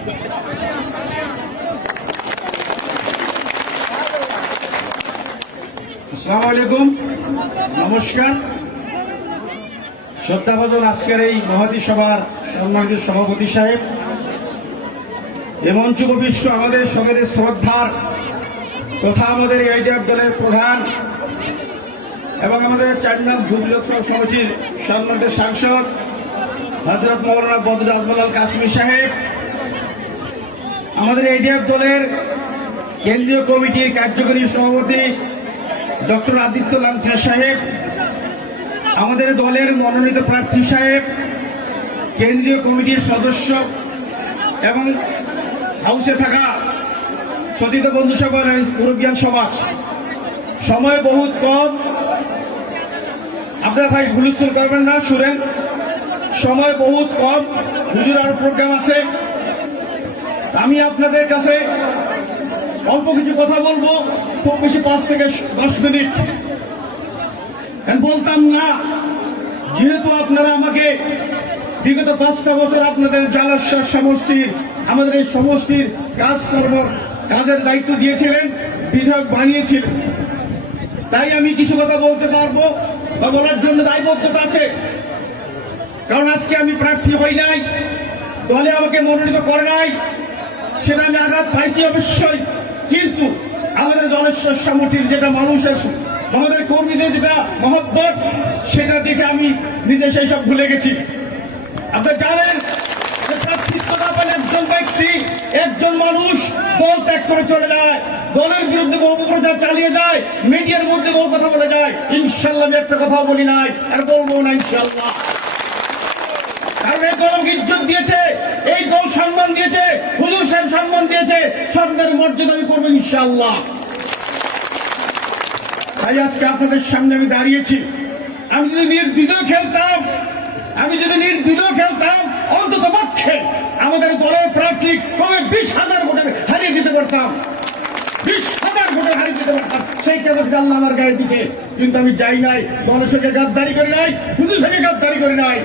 আসসালামু আলাইকুম, নমস্কার। শ্রদ্ধাভাজন আজকের এই মহতী সভার সম্মানিত সভাপতি সাহেব, এ মঞ্চ উপবিষ্ট আমাদের সকলের শ্রদ্ধার তথা আমাদের আইডিএফ দলের প্রধান এবং আমাদের ৪ নং ধুবড়ী লোকসভা সমষ্টির সম্মানিত সাংসদ হযরত মাওলানা বদরুল আজম আল কাসেমী সাহেব, আমাদের আইডিএফ দলের কেন্দ্রীয় কমিটির কার্যকরী সভাপতি ডক্টর আদিত্য লাংচা সাহেব, আমাদের দলের মনোনীত প্রার্থী সাহেব, কেন্দ্রীয় কমিটির সদস্য এবং হাউসে থাকা সতীর্থ বন্ধু সভা মুরব্বিয়ান সমাজ, সময় বহুত কম, আপনারা ভাই হুলস্থুল করবেন না, শুনেন, সময় বহুত কম, হুজুর আর প্রোগ্রাম আছে। আমি আপনাদের কাছে অল্প কিছু কথা বলবো, খুব বেশি 5 থেকে 10 মিনিট বলতাম না, যেহেতু আপনারা আমাকে বিগত 5টা বছর আপনাদের জালাশ্বর সমষ্টির আমাদের এই সমষ্টির কাজের দায়িত্ব দিয়েছিলেন, বিধায়ক বানিয়েছিলেন, তাই আমি কিছু কথা বলতে পারবো বা বলার জন্য দায়বদ্ধতা আছে। কারণ আজকে আমি প্রার্থী হই নাই, দলে আমাকে মনোনীত করে নাই, সেটা আমি আঘাত পাইছি অবশ্যই, কিন্তু আমাদের জলেশ্বর সমষ্টির যেটা মানুষের আমাদের কর্মীদের যেটা মহব্বত, সেটা দেখে আমি নিজে সেই সব ভুলে গেছি। আপনারা জানেন যে প্রার্থিত্ব পাবেন একজন ব্যক্তি, একজন মানুষ দল ত্যাগ করে চলে যায়, দলের বিরুদ্ধে অপপ্রচার চালিয়ে যায়, মিডিয়ার মধ্যে বহু কথা বলে যায়। ইনশাল্লাহ আমি একটা কথা বলি নাই আর বলবো না ইনশাল্লাহ। কারণ এই দল ইজ্জত দিয়েছে, এই দল সম্মান দিয়েছে, হুজুর সাহেব সম্মান দিয়েছে, সরকারের মর্যাদা আমি করবো ইনশাল্লাহ। তাই আজকে আপনাদের সামনে আমি দাঁড়িয়েছি। আমি যদি নির্দ্বিধায় খেলতাম, অন্তত পক্ষে আমাদের দলের প্রার্থী কবে 20,000 ভোটে হারিয়ে দিতে পারতাম, 20,000 ভোটে হারিয়ে দিতে পারতাম। সেই ক্যাপাসিটি আল্লাহ আমার গায়ে দিচ্ছে, কিন্তু আমি যাই নাই, দলের সঙ্গে গাদ্দারি করি নাই, হুজুর সঙ্গে গাদ্দারি করি নাই।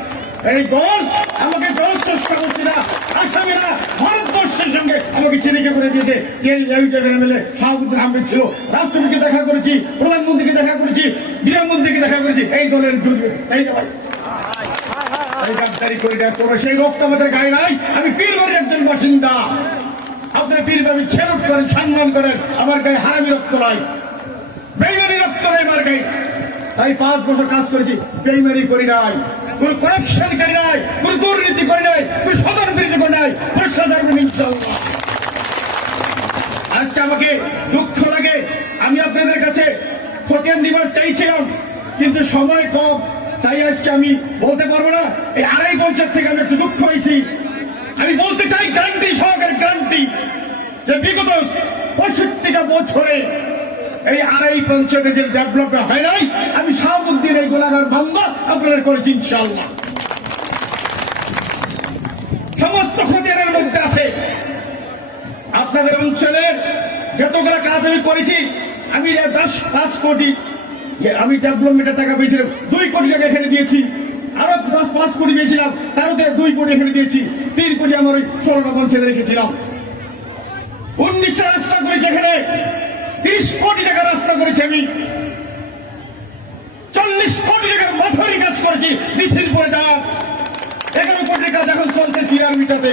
এই দল আমাকে জলস্বর সমষ্টিরা, আসামিরা ভারতবর্ষের সঙ্গে আমাকে চিনিকে করে দিয়েছে। এমএলএ শাহাবুদ্দিন আহমেদ ছিল, রাষ্ট্রপতিকে দেখা করেছি, প্রধানমন্ত্রীকে দেখা করেছি, গৃহমন্ত্রীকে দেখা করেছি, এই দলের যুগে গাদ্দারি করি না, তবে সেই রক্ত আমাদের গায়ে নাই। আমি পীরবাড়ির একজন বাসিন্দা, আপনার পীরবাড়ি ছেড়ট করেন, সম্মান করেন, আমার গায়ে হারামি রক্ত নাই, বেইমানি রক্ত নাই আমার গায়ে। তাই 5 বছর কাজ করেছি, বেইমানি করি নাই, কোন করাপশন করি নাই, কোন দুর্নীতি করি নাই, কোন সদর বিরোধী করি নাই, ভ্রষ্টাচার করি ইনশাআল্লাহ। আজকে আমাকে দুঃখ লাগে, আমি আপনাদের কাছে খতিয়ান দিবার চাইছিলাম, কিন্তু সময় কম, তাই আজকে আমি বলতে পারবো না। এই 2.5 পঞ্চায়েত থেকে আমি একটু দুঃখ হয়েছি। আমি বলতে চাই গ্যারান্টি সহকারে, গ্যারান্টি যে বিগত 65টা বছরে এই 2.5 পঞ্চায়েতে যে ডেভেলপমেন্ট হয় নাই, আমি শাহাবুদ্দিন এই গোলাগার বান্দা আপনাদের করেছি ইনশাআল্লাহ। সমস্ত খতিয়ানের মধ্যে আছে আপনাদের অঞ্চলের যতগুলো কাজ আমি করেছি। আমি 5 কোটি আমি ডেভেলপমেন্টের টাকা পেয়েছিলাম, 2 কোটি টাকা এখানে দিয়েছি, আরো 5 কোটি পেয়েছিলাম, তারও 2 কোটি এখানে দিয়েছি, 3 কোটি আমার ওই 16টা পঞ্চায়েতে রেখেছিলাম। 19টা রাস্তা করেছি, এখানে 30 কোটি টাকা রাস্তা করেছি আমি, 40 কোটি টাকার মাথারি কাজ করেছি নিশিরপুরে যাওয়া, 11 কোটি কাজ এখন চলছে সিআরবিটাতে।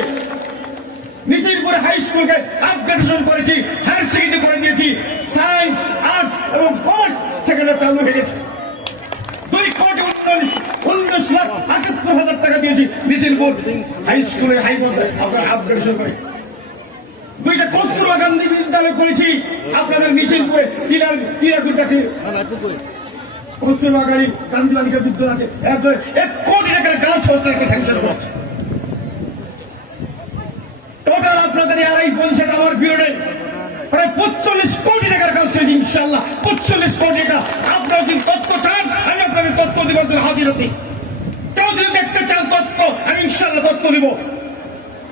নিশিরপুরে হাই স্কুলকে আপগ্রেডেশন করেছি, হায়ার সেকেন্ডারি করে দিয়েছি, সায়েন্স, আর্টস এবং কমার্স সেখানে চালু হয়ে গেছে। 2,19,78,000 টাকা দিয়েছি নিশিরপুর হাই স্কুলের আপগ্রেডেশন করে। 2টা কস্তুরবা গান্ধী বিদ্যালয় করেছি আপনাদের নিশিরপুরে, চিরাকুটাকে কস্তুরবা গান্ধী বালিকা বিদ্যালয় আছে, 1 কোটি টাকার গার্লস হোস্টেলকে স্যাংশন করেছে। টোটাল আপনাদের 2.5 পঞ্চায়েত আমার বিরোধে প্রায় 45 কোটি টাকার কাজ করেছি ইনশাআল্লাহ। 45 কোটি টাকা। আপনারা যদি তথ্য চান, আমি আপনাদের তথ্য দিবার জন্য হাজির আছি। কেউ যদি দেখতে চান তথ্য, আমি ইনশাআল্লাহ তথ্য দিব।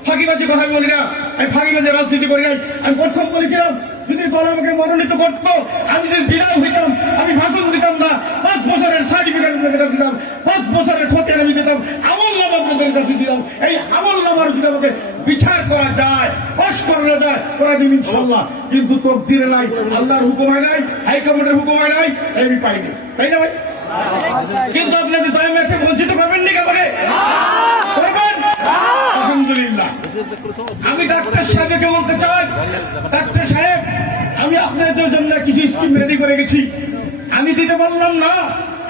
ফাঁকিবাজি কথা বলি না, আমি ফাঁকিবাজি রাজনীতি করি নাই। আমি প্রথম বলেছিলাম, যদি দল আমাকে মনোনীত করত, আমি যদি বিরাম হইতাম, আমি ভাষণ দিতাম না, 5 বছরের সার্টিফিকেট দিতাম, 5 বছরের খতিয়ান আমি দিতাম, আমল নামা আপনাদের কাছে দিলাম। এই আমল নামার যদি আমাকে বিচার করা যায়, পাশ করা যায়, করা যাবে ইনশাআল্লাহ। কিন্তু তকদিরে নাই, আল্লাহর হুকুম হয় নাই, হাইকমান্ডের হুকুম হয় নাই, আমি পাইনি, তাই না ভাই? কিন্তু আপনাদের দয়া মেয়াদে বঞ্চিত করবেন নি আমাকে? করবেন? আলহামদুলিল্লাহ। আমি ডাক্তার সাহেবকে বলতে চাই, ডাক্তার সাহেব, আমি আপনাদের জন্য কিছু স্কিম রেডি করে গেছি, আমি দিতে বললাম না,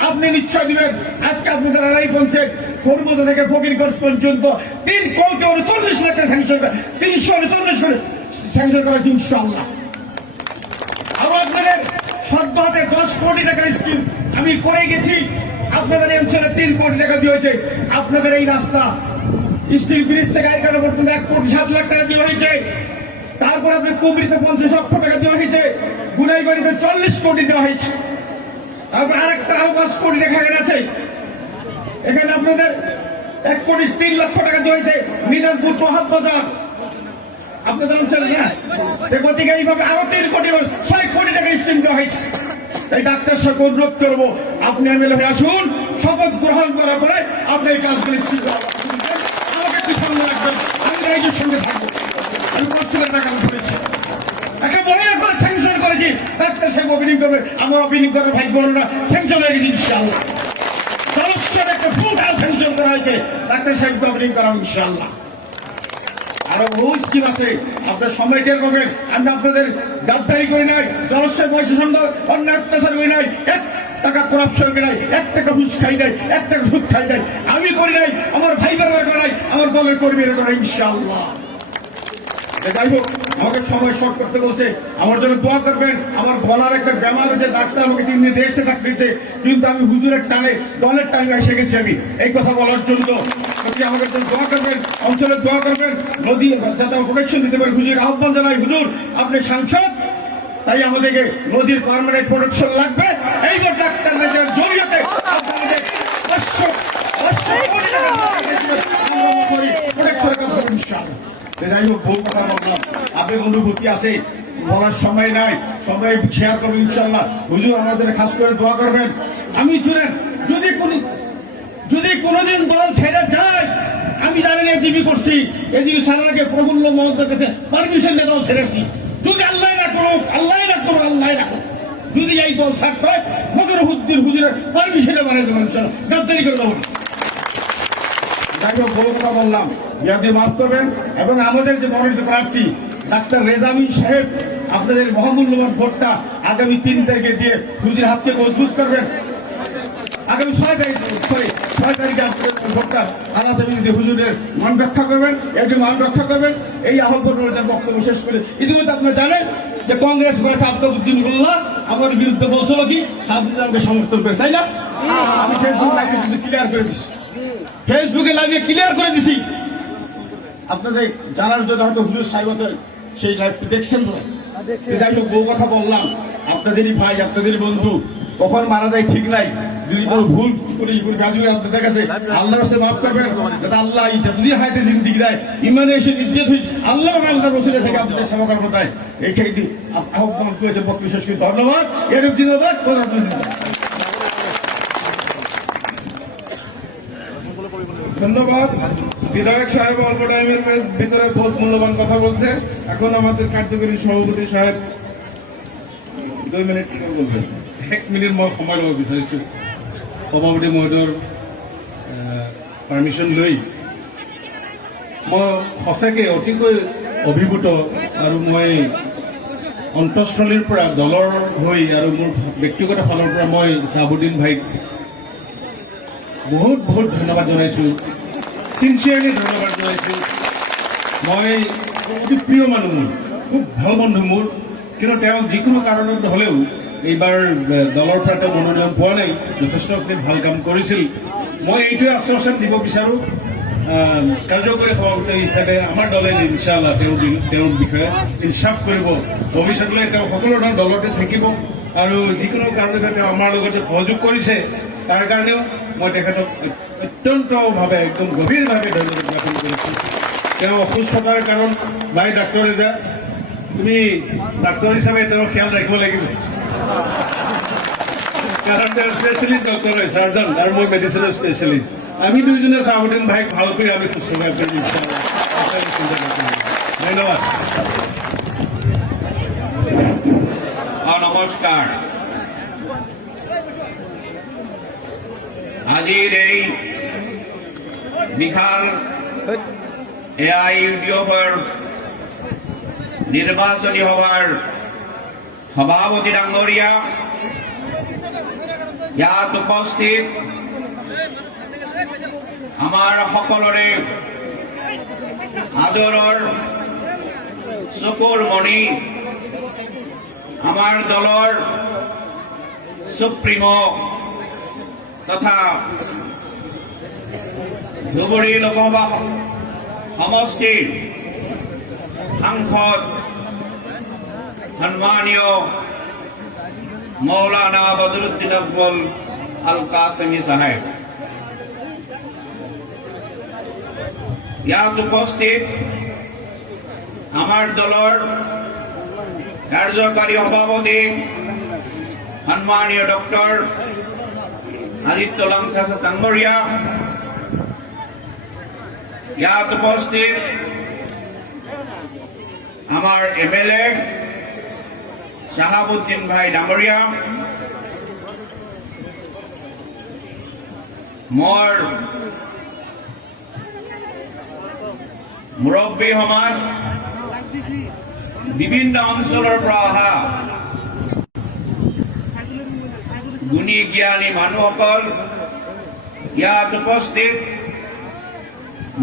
আপনি নিশ্চয় দিবেন। আজকে আপনাদের আড়াই পঞ্চায়েত কর্মতা থেকে ফকিরগঞ্জ পর্যন্ত 3 কোটি 39 লাখ টাকা স্যাংশন, 339 করে স্যাংশন করা হয়েছে ইনশাআল্লাহ। আরো আপনাদের সদ্যহাতে 10 কোটি টাকার স্কিম আমি করে গেছি। আপনাদের এই অঞ্চলে 3 কোটি টাকা দিয়ে হয়েছে। আপনাদের এই রাস্তা স্টিল ব্রিজ থেকে আইকানা পর্যন্ত 1 কোটি 7 লাখ টাকা দিয়ে হয়েছে। তারপর আপনি কুমিরিতে 50 লক্ষ টাকা দেওয়া হয়েছে, গুনাইবাড়িতে 40 কোটি দেওয়া হয়েছে। তারপর আরেকটা আরো 5 কোটি টাকা এখানে আছে। এখানে আপনাদের 1 কোটি 3 লক্ষ টাকা দেওয়া হয়েছে নিজামপুর প্রহাত বাজার আপনাদের অঞ্চলে না, গতিকে এইভাবে আরো 3 কোটি 6 কোটি টাকা স্কিম দেওয়া হয়েছে। তাই ডাক্তার সাহেব অনুরোধ করবো, আপনি এমএলএ হয়ে আসুন, শপথ গ্রহণ করার পরে আপনি এই কাজগুলি আমাকে একটু সামনে রাখবেন, আমি রাইজের সঙ্গে থাকবো। আমি 5 লাখ টাকা ধরেছি, তাকে মনে করে স্যাংশন করেছি। ডাক্তার সাহেব অভিনয় করবে, আমার অভিনয় করবে, ভাই বোনরা স্যাংশন হয়ে গেছে ইনশাআল্লাহ। একটা ফুল স্যাংশন করা হয়েছে, ডাক্তার সাহেবকে অভিনয় করা ইনশাআল্লাহ। আরো বহু স্কিম আছে, আপনার সময় টের পাবেন। আমি আপনাদের গাদ্দারি করি নাই, জলস্বয় পয়সা সন্দেহ অন্যায় অত্যাচার করি নাই, 1 টাকা করাপশন করি নাই, 1 টাকা ঘুষ খাই নাই, 1 টাকা সুদ খাই নাই, আমি করি নাই, আমার ভাই বোনেরা করে নাই, আমার দলের কর্মীরা করে ইনশাআল্লাহ। যাই হোক, আমাকে সময় শর্ট করতে বলছে, আমার জন্য দোয়া করবেন। আমার গলার একটা বেমার হয়েছে, ডাক্তার আমাকে 3 দিন রেস্টে থাকতে দিচ্ছে, কিন্তু আমি হুজুরের টানে, দলের টানে এসে গেছি আমি এই কথা বলার জন্য। আমাদের জন্য দোয়া করবেন, অঞ্চলের দোয়া করবেন, নদী যাতে প্রোটেকশন দিতে পারেন। হুজুর আহ্বান জানাই, হুজুর আপনি সাংসদ, তাই আমাদেরকে নদীর পার্মানেন্ট প্রোটেকশন লাগবে। এই যে ডাক্তার নেজার জড়িয়েতে আপনাদের 500 কোটি টাকা প্রোটেকশনের কাজ করবেন ইনশাআল্লাহ। যাই হোক, বহু কথা বললাম, আপনার অনুভূতি আছে, বলার সময় নাই, সবাই শেয়ার করবেন ইনশাআল্লাহ। হুজুর আমাদের খাস করে দোয়া করবেন। আমি শুনেন, যদি কোনোদিন দল ছেড়ে যায়, আমি জানি না এজিবি করছি, এজিবি সারাকে প্রফুল্ল মহন্তের কাছে পারমিশন নিয়ে দল ছেড়েছি। যদি আল্লাহ না করুক, আল্লাহ না করুক, আল্লাহ না করুক, যদি এই দল ছাড়তে হয়, মগরহুদ্দিন হুজুরের পারমিশনে বানিয়ে দেবেন ইনশাআল্লাহ, গাদ্দারি করে দেবেন। যাই হোক, বড় কথা বললাম, ইয়াদি মাফ করবেন। এবং আমাদের যে মনোনীত প্রার্থী ডাক্তার রেজামিন সাহেব, আপনাদের মহামূল্যবান ভোটটা আগামী 3 তারিখে দিয়ে হুজুরের হাতকে মজবুত করবেন। আগামী 6 তারিখে ভোটটা আনা সাহেব হুজুরের মান রক্ষা করবেন, একটি মান রক্ষা করবেন। এই আহ্বান বক্তব্য শেষ করে, ইতিমধ্যে আপনারা জানেন যে কংগ্রেস করেছে আব্দুদ্দিন উল্লাহ আমার বিরুদ্ধে বলছিল কি সাহাবুদ্দিনকে সমর্থন করে, তাই না? আমি ফেসবুক লাইভে কিন্তু ক্লিয়ার করে দিচ্ছি, ফেসবুকে লাইভে ক্লিয়ার করে দিছি। আপনাদের জানার জন্য হয়তো হুজুর সাহেব সেই লাইভটি দেখছেন বলে। যাই হোক, বহু কথা বললাম, আপনাদেরই ভাই, আপনাদেরই বন্ধু, কখন মারা যায় ঠিক নাই। যদি কোনো ভুল করি আপনাদের কাছে আল্লাহর কাছে মাফ করবেন। আল্লাহ যদি হায়াতে জিন্দিগি দেয়, ইমানে এসে নির্যাত হয়েছে, আল্লাহ আল্লাহর রসুলের থেকে আপনাদের সেবা করবো। তাই এইটাই আহ্বান করেছে বক্তব্য শেষ করি। ধন্যবাদ। এরূপ জিন্দাবাদ। ধন্যবাদ। বিধায়ক সাহেব অল্প টাইমের ভিতরে বহুত মূল্যবান কথা বলছে। এখন আমাদের কার্যকরী সভাপতি সাহেব 2 মিনিট বলবেন। 1 মিনিট মই সময় ল'ব বিচাৰিছো। সভাপতি মহোদয়ৰ পাৰ্মিশ্যন লৈ মই সঁচাকৈ অতিকৈ অভিভূত, আৰু মই অন্তঃস্থলীৰ পৰা দলৰ হৈ আৰু মোৰ ব্যক্তিগত ফালৰ পৰা মই চাহাবুদ্দিন ভাইক বহুত বহুত ধন্যবাদ জনাইছো, চিনচিয়াৰলি ধন্যবাদ জনাইছো। মই অতি প্ৰিয় মানুহ, মোৰ খুব ভাল বন্ধু মোৰ, কিন্তু তেওঁ যিকোনো কাৰণত হ'লেও এইবাৰ দলৰ পৰা তেওঁ মনোনয়ন পোৱা নাই, যথেষ্টখিনি ভাল কাম কৰিছিল। মই এইটোৱে আশ্বাসন দিব বিচাৰোঁ, কাৰ্যকৰী সভাপতি হিচাপে আমাৰ দলে ইনশাআল্লাহ তেওঁৰ বিষয়ে ইনচাফ কৰিব। ভৱিষ্যতলৈ তেওঁ সকলো ধৰণৰ দলতে থাকিব, আৰু যিকোনো কাৰণতে তেওঁ আমাৰ লগতে সহযোগ কৰিছে, তাৰ কাৰণেও মই তেখেতক অত্যন্তভাৱে একদম গভীৰভাৱে ধন্যবাদ জ্ঞাপন কৰিছোঁ। তেওঁ অসুস্থ থকাৰ কাৰণ ভাই ডাক্তৰ ৰেজা, তুমি ডাক্তৰ হিচাপে তেওঁৰ খিয়াল ৰাখিব লাগিব, কাৰণ তেওঁ স্পেচিয়েলিষ্ট ডক্টৰ হয়, চাৰ্জন, আৰু মই মেডিচিনৰ স্পেচিয়েলিষ্ট। আমি দুয়োজনে চাহাবুদ্দিন ভাইক ভালকৈ আমি শুশ্ৰূষা কৰিম ইনশাআল্লাহ। ধন্যবাদ। নমস্কাৰ। আজিৰ এই বিশাল AIUDFৰ নিৰ্বাচনী সভাৰ সভাপতি ডাঙৰীয়া, ইয়াত উপস্থিত আমাৰ সকলোৰে আদৰৰ চকুৰ মণি, আমাৰ দলৰ সুপ্ৰিমো তথা ধুবুৰী লোকসভা সমষ্টিৰ সাংসদ সন্মানীয় মৌলানা বদৰুদ্দিন আজমল আল কাছেমি সাহেব, ইয়াত উপস্থিত আমাৰ দলৰ কাৰ্যকাৰী সভাপতি সন্মানীয় ডক্টৰ আদিত্য লাংচাচা ডাঙৰীয়া, ইয়াত উপস্থিত আমাৰ MLA শাহাবুদ্দিন ভাই ডাঙৰীয়া, মোৰ মুৰব্বী সমাজ, বিভিন্ন অঞ্চলৰ পৰা অহা গুণী জ্ঞানী মানুহসকল, ইয়াত উপস্থিত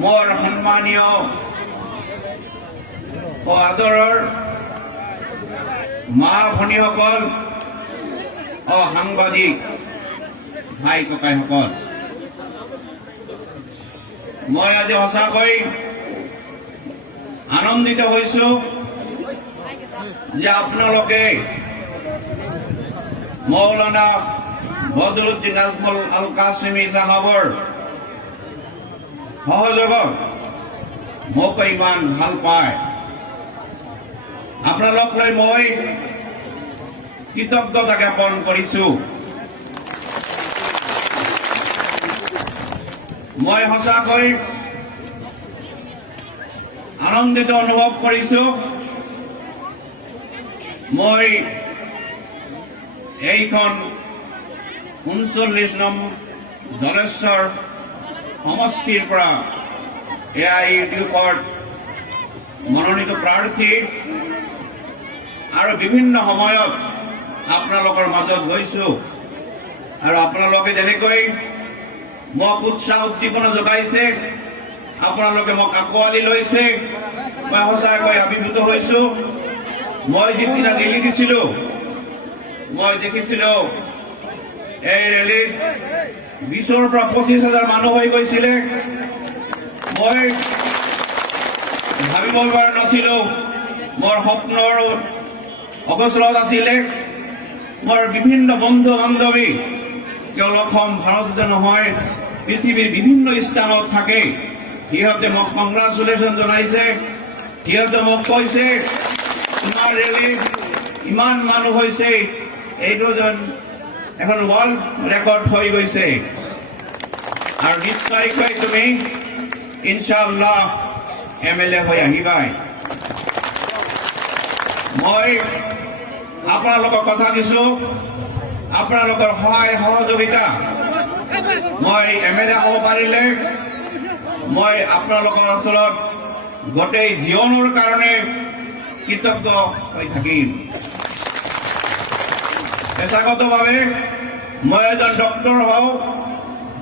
মোৰ সন্মানীয় ও আদৰৰ মা ভনীসকল ও সাংবাদিক ভাই ককাইসকল, মই আজি সঁচাকৈ আনন্দিত হৈছো যে আপোনালোকে মৌলানা বদৰুদ্দিন আজমল আল কাছেমি সাহেবৰ সহযোগত মোক ইমান ভাল পায়। আপোনালোকলৈ মই কৃতজ্ঞতা জ্ঞাপন কৰিছো। মই সঁচাকৈ আনন্দিত অনুভৱ কৰিছো। মই এইখন 39 নং দলেশ্বৰ সমষ্টিৰ পৰা AIUDFৰ মনোনীত প্ৰাৰ্থী আৰু বিভিন্ন সময়ত আপোনালোকৰ মাজত গৈছো আৰু আপোনালোকে যেনেকৈ মোক উৎসাহ উদ্দীপনা যোগাইছে, আপোনালোকে মোক আঁকোৱালি লৈছে, মই সঁচাকৈ অভিভূত হৈছো। মই যিদিনা দিল্লী দিছিলো, মই দেখিছিলো এই ৰেলীত 20ৰ পৰা 25,000 মানুহ হৈ গৈছিলে। মই ভাবিব পৰা নাছিলো, মোৰ স্বপ্নৰ অগোচৰত আছিলে। মোৰ বিভিন্ন বন্ধু বান্ধৱী কেৱল অসম ভাৰততে নহয়, পৃথিৱীৰ বিভিন্ন স্থানত থাকে। সিহঁতে মোক কংগ্ৰাচুলেশ্যন জনাইছে, সিহঁতে মোক কৈছে তোমাৰ ৰেলীত ইমান মানুহ হৈছে, এইটো যেন এখন ৱৰ্ল্ড ৰেকৰ্ড হৈ গৈছে আৰু নিশ্চয়কৈ তুমি ইনশাআল্লাহ MLA হৈ আহিবাই। মই আপোনালোকক কথা দিছো, আপোনালোকৰ সহায় সহযোগিতা মই MLA হ'ব পাৰিলে মই আপোনালোকৰ ওচৰত গোটেই জীৱনৰ কাৰণে কৃতজ্ঞ হৈ থাকিম। পেছাগতভাৱে মই এজন ডক্টৰ হওঁ,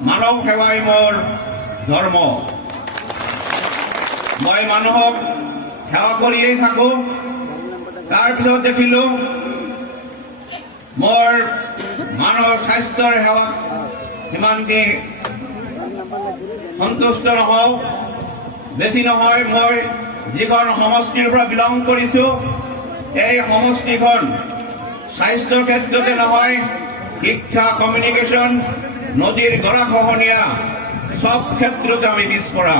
মানৱ সেৱাই মোৰ ধৰ্ম। মই মানুহক সেৱা কৰিয়েই থাকো। তাৰপিছত দেখিলো মোৰ মানুহৰ স্বাস্থ্যৰ সেৱা সিমানটি সন্তুষ্ট নহওঁ। বেছি নহয়, মই যিখন সমষ্টিৰ পৰা বিলং কৰিছো, এই সমষ্টিখন স্বাস্থ্যৰ ক্ষেত্ৰতে নহয়, শিক্ষা, কমিউনিকেশ্যন, নদীৰ গৰাখহনীয়া সব ক্ষেত্ৰতে আমি পিছপৰা।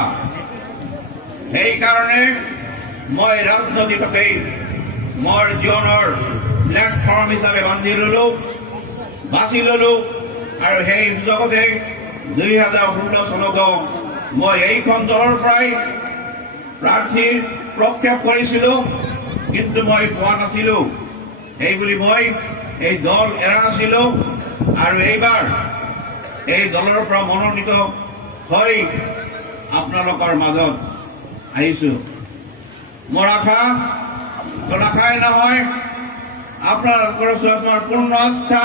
সেইকাৰণে মই ৰাজনৈতিকভাৱে মোৰ জীৱনৰ প্লেটফৰ্ম হিচাপে বাছি ললো আৰু সেই সুযোগতে 2016 চনতো মই এইখন দলৰ পৰাই প্ৰাৰ্থীৰ প্ৰক্ষেপ কৰিছিলোঁ, কিন্তু মই পোৱা নাছিলোঁ। এইবুলি মই এই দল এৰা নাছিলোঁ আৰু এইবাৰ এই দলৰ পৰা মনোনীত হৈ আপোনালোকৰ মাজত আহিছোঁ। মোৰ আশাই নহয়, আপোনালোকৰ ওচৰত মোৰ পূৰ্ণ আস্থা,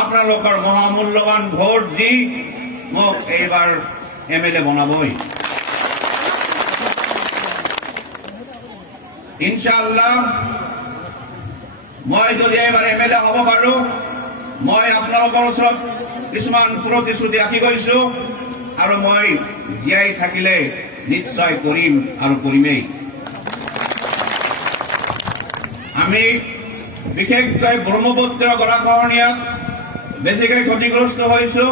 আপোনালোকৰ মহামূল্যৱান ভোট দি মোক এইবাৰ MLA বনাবই। ইনশাআল্লাহ মই যদি এইবাৰ MLA হ'ব পাৰোঁ, মই আপোনালোকৰ ওচৰত কিছুমান প্ৰতিশ্ৰুতি ৰাখি গৈছো আৰু মই জীয়াই থাকিলে নিশ্চয় কৰিম আৰু কৰিমেই। আমি বিশেষকৈ ব্ৰহ্মপুত্ৰ গৰাখহনীয়াত বেছিকৈ ক্ষতিগ্ৰস্ত হৈছো।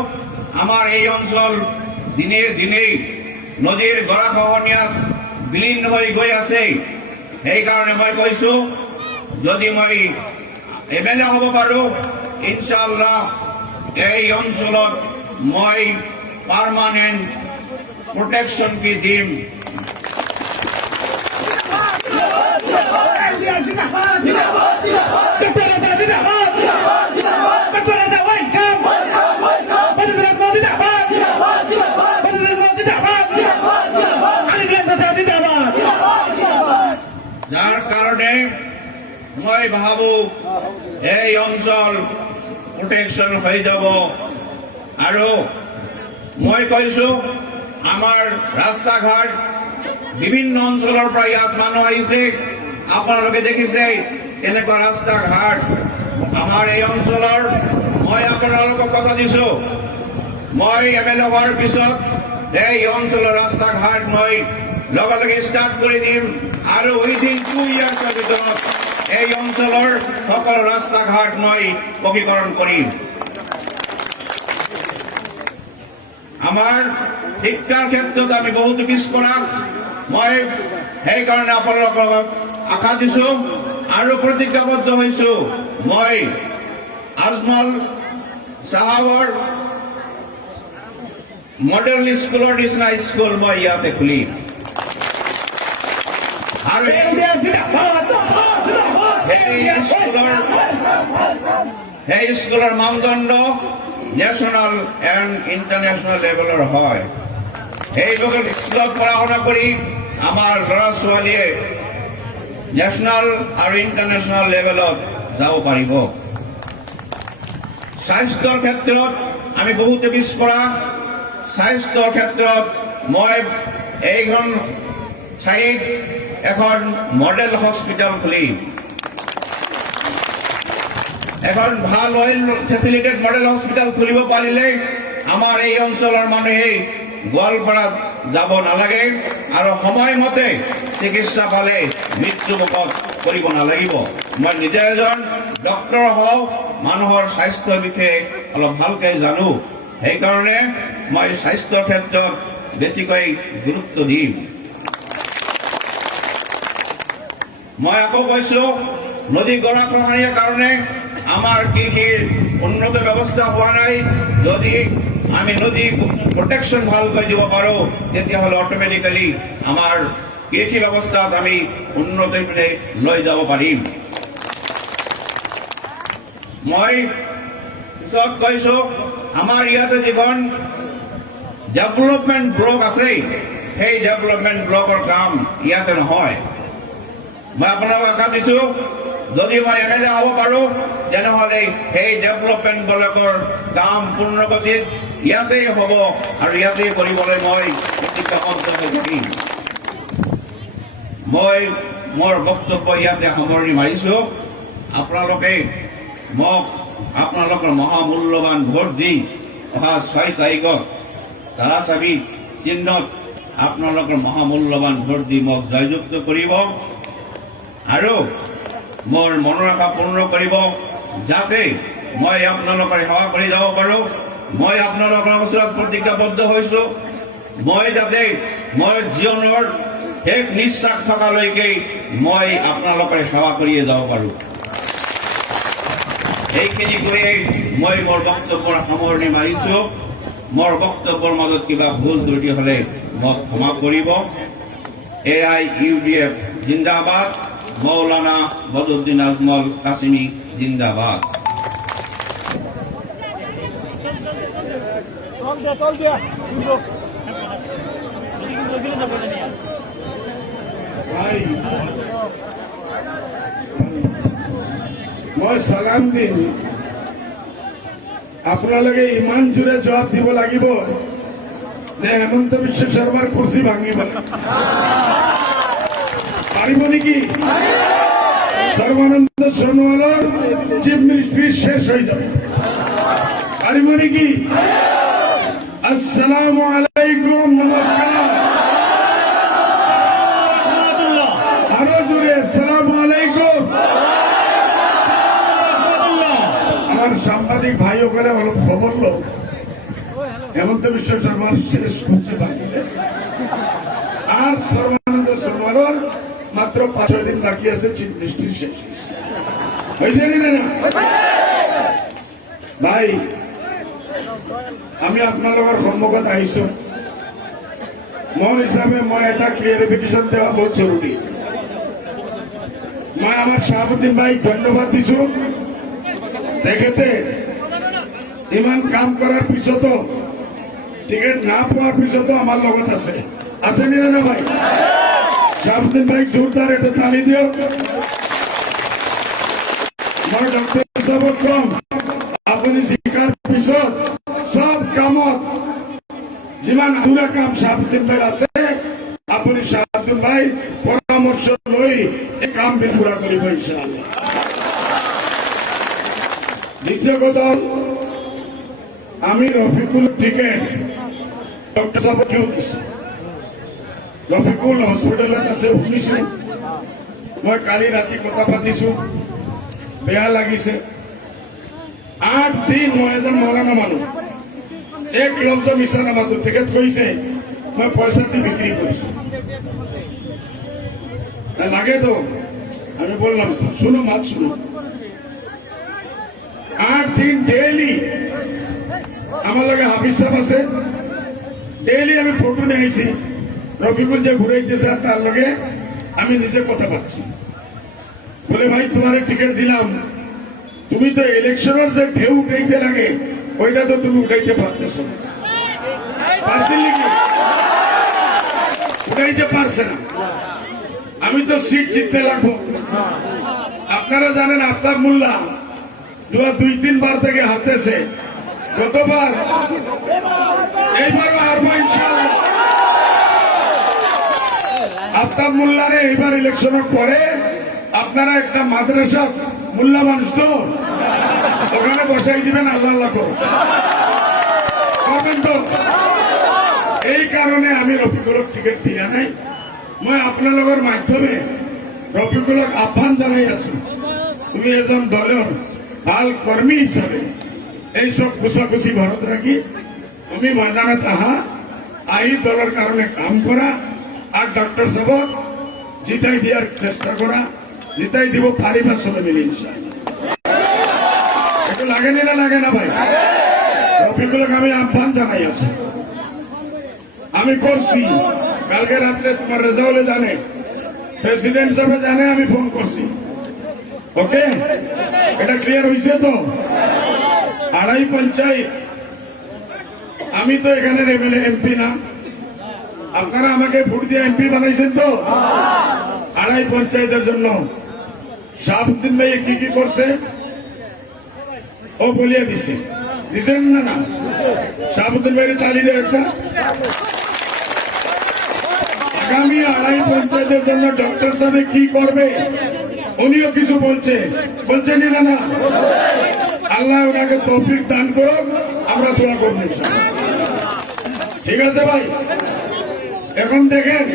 আমাৰ এই অঞ্চল দিনে দিনে নদীৰ গৰাখহনীয়াত বিলীন হৈ গৈ আছে। সেইকাৰণে মই কৈছো, যদি মই MLA হ'ব পাৰোঁ, ইনশাআল্লাহ এই অঞ্চলত মই পাৰ্মানেণ্ট প্ৰটেকশ্যন কি দিম। যাৰ কাৰণে মই ভাবো এই অঞ্চল প্ৰটেকশ্যন হৈ যাব। আৰু মই কৈছো, আমাৰ ৰাস্তা ঘাট বিভিন্ন অঞ্চলৰ পৰা ইয়াত মানুহ আহিছে। আপোনালোকে দেখিছে এনেকুৱা ৰাস্তা ঘাট আমাৰ এই অঞ্চলৰ। মই আপোনালোকক কথা দিছো, মই MLA হোৱাৰ পিছত এই অঞ্চলৰ ৰাস্তা ঘাট মই লগে লগে ষ্টাৰ্ট কৰি দিম আৰু উইদিন 2 ইয়াৰ্ছৰ ভিতৰত এই অঞ্চলৰ সকলো ৰাস্তা ঘাট মই পকীকৰণ কৰিম। আমাৰ শিক্ষাৰ ক্ষেত্ৰত আমি বহুতো পিছপৰা। মই সেইকাৰণে আপোনালোকক আশা দিছো আৰু প্ৰতিজ্ঞাবদ্ধ হৈছো, মই আজমল চাহাবৰ মডেল স্কুলৰ নিচিনা স্কুল মই ইয়াতে খুলিম। আৰু সেই স্কুলৰ মানদণ্ড নেশ্যনেল এণ্ড ইণ্টাৰনেশ্যনেল লেভেলৰ হয়। সেই স্কুলত পঢ়া শুনা কৰি আমাৰ ল'ৰা ছোৱালীয়ে নেশ্যনেল আৰু ইণ্টাৰনেশ্যনেল লেভেলত যাব পাৰিব। স্বাস্থ্যৰ ক্ষেত্ৰত আমি বহুতে পিছপৰা। স্বাস্থ্যৰ ক্ষেত্ৰত মই এইখন ঠাইত এখন মডেল হস্পিটেল খুলিম। এখন ভাল ৱেল ফেচিলিটেড মডেল হস্পিটেল খুলিব পাৰিলে আমাৰ এই অঞ্চলৰ মানুহে গোৱালপাৰাত যাব নালাগে আৰু সময়মতে চিকিৎসা পালে মৃত্যুমুখত পৰিব নালাগিব। মই নিজে এজন ডক্টৰ হওঁ, মানুহৰ স্বাস্থ্যৰ বিষয়ে অলপ ভালকৈ জানো। সেইকাৰণে মই স্বাস্থ্যৰ ক্ষেত্ৰত বেছিকৈ গুৰুত্ব দিম। মই আকৌ কৈছো, নদী গৰাখহনীয়াৰ কাৰণে আমাৰ কৃষিৰ উন্নত ব্যৱস্থা হোৱা নাই। যদি আমি নদী প্ৰটেকশ্যন ভালকৈ দিব পাৰো, তেতিয়াহ'লে অট'মেটিকেলি আমাৰ কৃষি ব্যৱস্থাত আমি উন্নত লৈ যাব পাৰিম। মই পিছত কৈছো, আমাৰ ইয়াতে যিখন ডেভেলপমেণ্ট ব্লক আছে, সেই ডেভেলপমেণ্ট ব্লকৰ কাম ইয়াতে নহয়। মই আপোনাক আশা দিছো, যদি মই MLA হ'ব পাৰোঁ, তেনেহ'লে সেই ডেভেলপমেণ্ট ব্লকৰ কাম পূৰ্ণগতিত ইয়াতেই হ'ব আৰু ইয়াতেই কৰিবলৈ মই প্ৰতিজ্ঞাবদ্ধ হৈ থাকিম। মই মোৰ বক্তব্য ইয়াতে সামৰণি মাৰিছো। আপোনালোকে মোক আপোনালোকৰ মহামূল্যৱান ভোট দি অহা 6 তাৰিখত তাছাবি চিহ্নত আপোনালোকৰ মহামূল্যৱান ভোট দি মোক জয়যুক্ত কৰিব আৰু মোৰ মনৰ আশা পূৰ্ণ কৰিব, যাতে মই আপোনালোকৰ সেৱা কৰি যাব পাৰোঁ। মই আপোনালোকৰ ওচৰত প্ৰতিজ্ঞাবদ্ধ হৈছো, মই যাতে মই জীৱনৰ শেষ নিশ্বাস থকালৈকে মই আপোনালোকৰ সেৱা কৰিয়ে যাব পাৰোঁ। এইখিনি কৈয়ে মই মোৰ বক্তব্যৰ সামৰণি মাৰিছো। মোৰ বক্তব্যৰ মাজত কিবা ভুল ত্ৰুটি হ'লে মোক ক্ষমা কৰিব। AIUDF জিন্দাবাদ, মৌলানা বদরুদ্দিন আজমল কাসিমি জিন্দাবাদ। ভাই মই সালাম দিম, আপোনালোকে ইমান জোৰে জবাব দিব লাগিব যে হেমন্ত বিশ্ব শৰ্মাৰ কুৰ্চি ভাঙিব পাৰিব নেকি? সর্বানন্দ সোনোয়ালের চিফ মিনিস্ট্রি শেষ হয়ে যাবে, পাৰিব নেকি? আসসালামু আলাইকুম, নমস্কার। আরো জোরে আসসালামু আলাইকুম। আমার সাংবাদিক ভাই ওখানে অলপ খবর লো, হেমন্ত বিশ্ব শর্মার শেষ করছে বাকিছে, আর সর্বানন্দ সোনোয়ালের মাত্র 5-6 দিন বাকি আছে চিফ মিনিস্ট্রি শেষ হয়েছে না? ভাই আমি আপনার সন্মুখত আহিছো, মোৰ হিসাবে মই এটা ক্লিয়ারিফিকেশন দেওয়া বহুত জরুরি। মই আমার শাহাবুদ্দিন ভাই ধন্যবাদ দিছো, তেখেতে ইমান কাম করার পিছতো, টিকেট না পাওয়ার পিছতো আমার লগত আছে, আছে না ভাই? শাহাবুদ্দিন ভাই জোরদার এটা তালি দিও। মই ডক্টর সাহেবক কম, আপুনি শিকাৰ পিছত সব কামত যিমান আধুৰা কাম শাহাবুদ্দিন ভাই আছে, আপুনি শাহাবুদ্দিন ভাই পৰামৰ্শ লৈ এই কাম পুৰা কৰিব ইনশাআল্লাহ। দ্বিতীয় কথা, আমি রফিকুল টিকেট ডক্টর সাহেব দিছো, রফিকুল হসপিটালত আছে শুনিছো, মই কালি ৰাতি কথা পাতিছো, বেয়া লাগিছে। 8 দিন মই এজন মৰাণা মানুহ, এক লফজ মিছা নামাতো, তেখেত কৈছে মই পয়সা দি বিক্রি কৰিছো, লাগে তো? আমি বললাম শুনো, মাত শুনো। 8 দিন ডেইলি আমার লগে হাফিজ সাহেব আছে, ডেইলি আমি ফটো নিয়ে আইছি, রফিকুল যে ঘুরাইতেছে তার লগে আমি নিজে কথা পাচ্ছি। বলে ভাই তোমার টিকিট দিলাম, তুমি তো ইলেকশনের যে ঢেউ উঠাইতে লাগে ওইটা তো তুমি উঠাইতে পারতেছ না, পারছিলি কি? উঠাইতে পারছে না। আমি তো সিট জিততে লাগবো। আপনারা জানেন আফতাব মোল্লা 2-3 বার থেকে হারতেছে, গতবার, এইবারও হারবো ইনশাআল্লাহ। আফতাব মোল্লারে এইবার ইলেকশনের পরে আপনারা একটা মাদ্রাসা, মোল্লা মানুষ তো, ওখানে বসাই দিবেন, আল্লাহ আল্লাহ করবেন তো। এই কারণে আমি রফিকুলক টিকিট দিয়া নাই। মই আপোনালোকৰ মাধ্যমে রফিকুলক আহ্বান জানাই আছো, তুমি এজন দলের ভাল কর্মী হিসাবে এইসব খুশাখুশি ঘরত রাখি তুমি ময়দানত আহা, আহি দলের কারণে কাম করা, আর ডক্টর সাহেব জিতাই দিয়ার চেষ্টা করা, জিতাই দিব পারিবার সবাই মিলে ইনশাআল্লাহ। একটু লাগে না, লাগে না ভাই? রফিকুলক আমি আহ্বান জানাই আছি, আমি করছি। কালকে রাত্রে তোমার রেজাউলে জানে, প্রেসিডেন্ট সাহেব জানে, আমি ফোন করছি। ওকে, এটা ক্লিয়ার হয়েছে তো? 2.5 পঞ্চায়েত, আমি তো এখানে এমএলএ এমপি না, আপনারা আমাকে ভোট দিয়ে এমপি বানাইছেন তো। 2.5 পঞ্চায়েতের জন্য শাহাবুদ্দিন ভাই কি কি করছে ও বলিয়ে দিছে, দিছেন না? না, শাহাবুদ্দিন ভাইয়ের তালি দেয় একটা। আগামী 2.5 পঞ্চায়েতের জন্য ডক্টর সাহেব কি করবে উনিও কিছু বলছেন না? আল্লাহ ওনাকে তৌফিক দান করুক, আমরা দোয়া করব ইনশাআল্লাহ। ঠিক আছে ভাই? এখন দেখেন,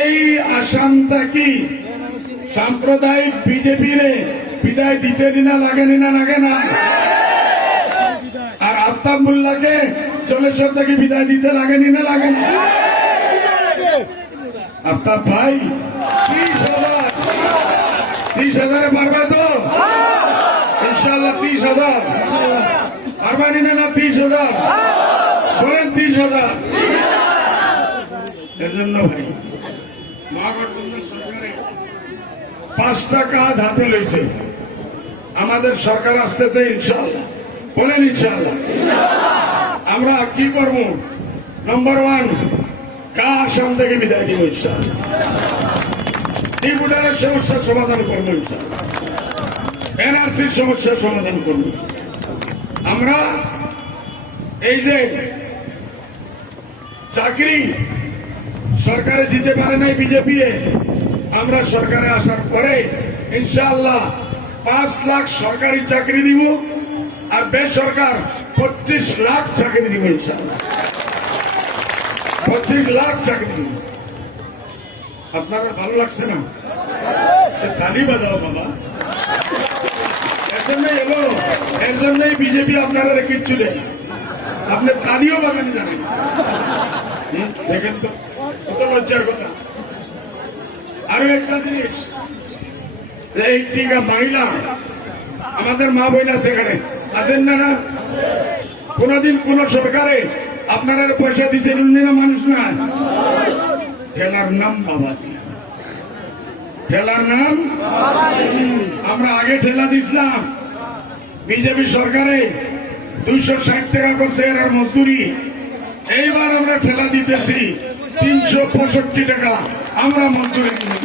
এই আসামটা কি সাম্প্রদায়িক বিজেপির বিদায় দিতে দিনা লাগে না? আর আফতাব মোল্লাকে জলেশ্বর থেকে বিদায় দিতে লাগে না? আফতাব ভাই 30,000 পারবে তো ইনশাআল্লাহ? 30,000 পারবানি না? 30,000 বলেন, 30,000। এর জন্য ভাই মহাগঠবন্ধন সরকারে 5টা কাজ হাতে লইছে। আমাদের সরকার আসতেছে ইনশাআল্লাহ, বলেন ইনশাআল্লাহ। আমরা কি করব? নম্বর 1, আসাম থেকে বিদায় দিব ইনশাআল্লাহ। ত্রিপুরার সমস্যার সমাধান করবো ইনশাআল্লাহ। এনআরসির সমস্যার সমাধান করবো। আমরা এই যে চাকরি সরকারে দিতে পারে নাই বিজেপি, আমরা সরকারে আসার পরে ইনশাআল্লাহ 5 লাখ সরকারি চাকরি দিব, আর বেসরকার 25 লাখ চাকরি দিব ইনশাআল্লাহ। 25 লাখ চাকরি দিব। আপনারা ভালো লাগছে না? তালি বাজাও বাবা। এর জন্যই বিজেপি আপনারা কিচ্ছু দেয়। আপনি তালিও বাগানে জানেন, দেখেন তো কত লজ্জার কথা। আরো একটা জিনিস, এই টিকা মহিলা আমাদের মা বোনা সেখানে আছেন না? কোনদিন কোন সরকারে আপনারা পয়সা দিচ্ছেন না? মানুষ না, ঠেলার নাম বাবাজি, ঠেলার নাম। আমরা আগে ঠেলা দিছিলাম, বিজেপি সরকারে 260 টাকা করছে এর মজদুরি। এইবার আমরা ঠেলা দিতেছি 365 টাকা আমরা মজদুরি দিই।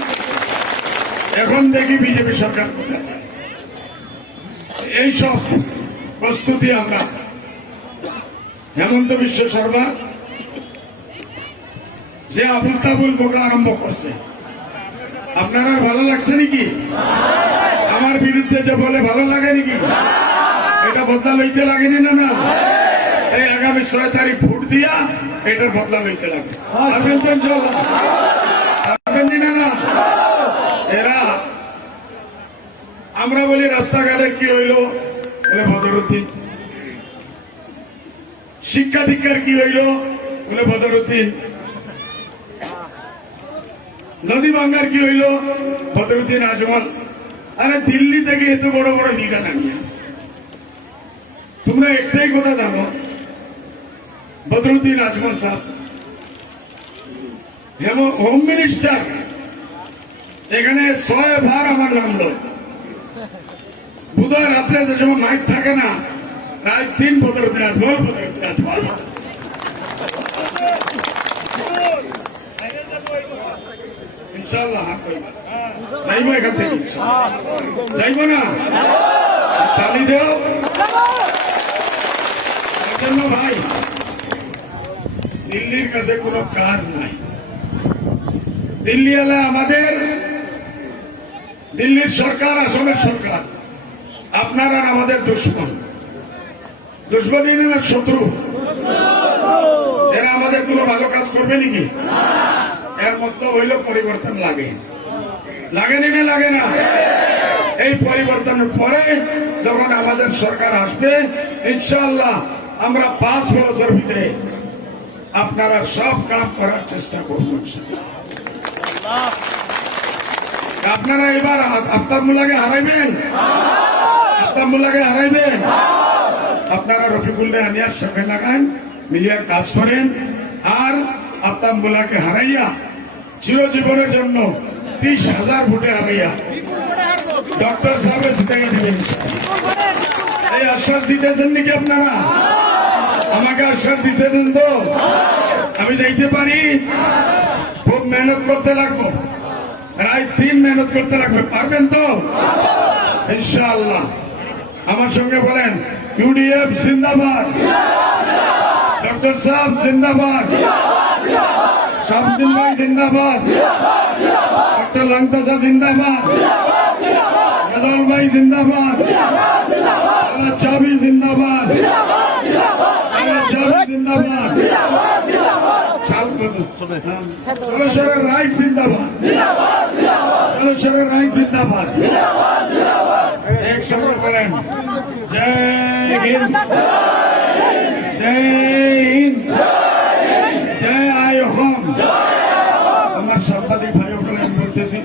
এখন দেখি বিজেপি সরকার কোথায়। এইসব প্রস্তুতি আমরা হেমন্ত বিশ্ব শর্মা যে আবুল তাবুল বকা আরম্ভ করছে, আপনারা ভালো লাগছে নাকি? আমার বিরুদ্ধে যে বলে ভালো লাগে নাকি? এটা বদলা লইতে লাগেনি না? না, এই আগামী 6 তারিখ ভোট দিয়া এটার বদলা লইতে লাগে। না এরা আমরা বলি রাস্তাঘাটে কি হইল, বলে বদরুদ্দিন। শিক্ষা দীক্ষার কি হইল, বলে বদরুদ্দিন। নদী ভাঙ্গার কি হইল, বদরুদ্দিন আজমল। আরে দিল্লি থেকে এত বড় বড় হিটা নামিয়ে তোমরা একটাই কথা জানো, বদরুদ্দিন আজমল সাহেব হোম মিনিস্টার, এখানে 6 বার আমার নাম লয়। বুধবার রাত্রে যে সময় মাইক থাকে না, রাত 3 বদরুদ্দিন আজমল, বদরুদ্দিন আজমল। ইনশাআল্লাহ যাইব এখান থেকে, যাইব না? তালি দেও। ভাই, দিল্লির কাছে কোনো কাজ নাই। দিল্লি হলে আমাদের, দিল্লির সরকার আসামের সরকার, আপনারা আমাদের দুশ্মন। দুশ্মনী না শত্রু? এরা আমাদের কোনো ভালো কাজ করবে নাকি? এর মধ্যে হইল পরিবর্তন লাগে, লাগেনি না? লাগে না? এই পরিবর্তনের পরে যখন আমাদের সরকার আসবে ইনশাআল্লাহ আমরা 5 বছর ভিতরে আপনারা সব কাম করার চেষ্টা করবেন। আপনারা এবার আফতাব মোল্লাকে হারাইবেন, আফতাব মোল্লাকে হারাইবেন। আপনারা রফিকুল্লাহ আনিয়ার সাথে লাগান, মিলিয়ে কাজ করেন, আর আফতাব মোল্লাকে হারাইয়া চিরজীবনের জন্য 30,000 ভোটে হারাইয়া ডক্টর সাহেবের জিতাই দিবেন। এই আশ্বাস দিতেছেন নাকি আপনারা? আমাকে আশ্বাস দিচ্ছেন তো? আমি যাইতে পারি? খুব মেহনত করতে লাগবো, রাত 3 মেহনত করতে লাগবে। পারবেন তো? ইনশাআল্লাহ। আমার সঙ্গে বলেন, ইউডিএফ জিন্দাবাদ, ডক্টর সাহেব জিন্দাবাদ, শামসুদ্দিন ভাই জিন্দাবাদ, ডক্টর লংতাসা জিন্দাবাদ, রেজাউল ভাই জিন্দাবাদ, চাবি জিন্দাবাদ, চাবি জিন্দাবাদ, চলেশ্বরের রায় জিন্দাবাদ, চলেশ্বরের রায় জিন্দাবাদ। একসঙ্গে বলেন, জয় হিন্দ, জয় হিন্দ, জয় আয় হোম। আমার সাংবাদিক ভাই বলতেছি